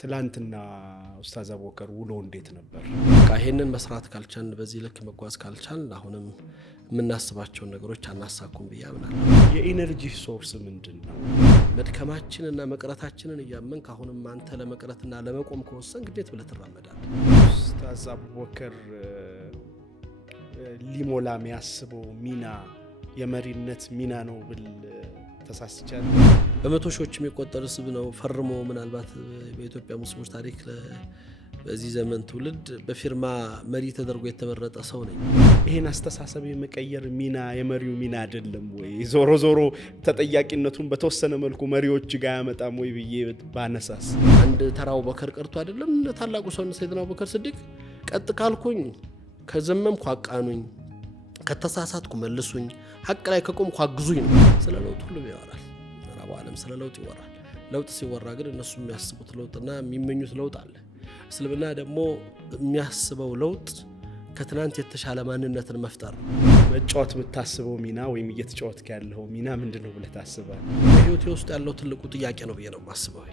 ትላንትና ኡስታዝ አቡበከር ውሎ እንዴት ነበር? ይሄንን መስራት ካልቻልን በዚህ ልክ መጓዝ ካልቻልን አሁንም የምናስባቸውን ነገሮች አናሳኩም ብዬ አምናለሁ። የኢነርጂ ሶርስ ምንድነው? መድከማችንና መቅረታችንን እያመንክ አሁንም አንተ ለመቅረትና ለመቆም ከወሰን ግዴት ብለህ ትራመዳለህ። ኡስታዝ አቡበከር ሊሞላ የሚያስበው ሚና የመሪነት ሚና ነው ብል ተሳስቻለሁ። በመቶ ሺዎች የሚቆጠር ህዝብ ነው ፈርሞ ምናልባት በኢትዮጵያ ሙስሊሞች ታሪክ በዚህ ዘመን ትውልድ በፊርማ መሪ ተደርጎ የተመረጠ ሰው ነኝ። ይሄን አስተሳሰብ የመቀየር ሚና የመሪው ሚና አይደለም ወይ? ዞሮ ዞሮ ተጠያቂነቱን በተወሰነ መልኩ መሪዎች ጋር ያመጣም ወይ ብዬ ባነሳስ አንድ ተራ አቡበከር ቀርቶ አይደለም ታላቁ ሰው ሰይድና አቡበከር ስዲቅ ቀጥ ካልኩኝ ከዘመምኩ አቃኑኝ ከተሳሳትኩ መልሱኝ ሐቅ ላይ ከቆምኩ አግዙኝ ነው። ስለ ለውጥ ሁሉ ያወራል። ምዕራቡ ዓለም ስለ ለውጥ ይወራል። ለውጥ ሲወራ ግን እነሱ የሚያስቡት ለውጥና የሚመኙት ለውጥ አለ። እስልምና ደግሞ የሚያስበው ለውጥ ከትናንት የተሻለ ማንነትን መፍጠር ነው። መጫወት የምታስበው ሚና ወይም እየተጫወትክ ያለው ሚና ምንድነው ብለህ ታስባለህ? በህይወቴ ውስጥ ያለው ትልቁ ጥያቄ ነው ብዬ ነው የማስበው።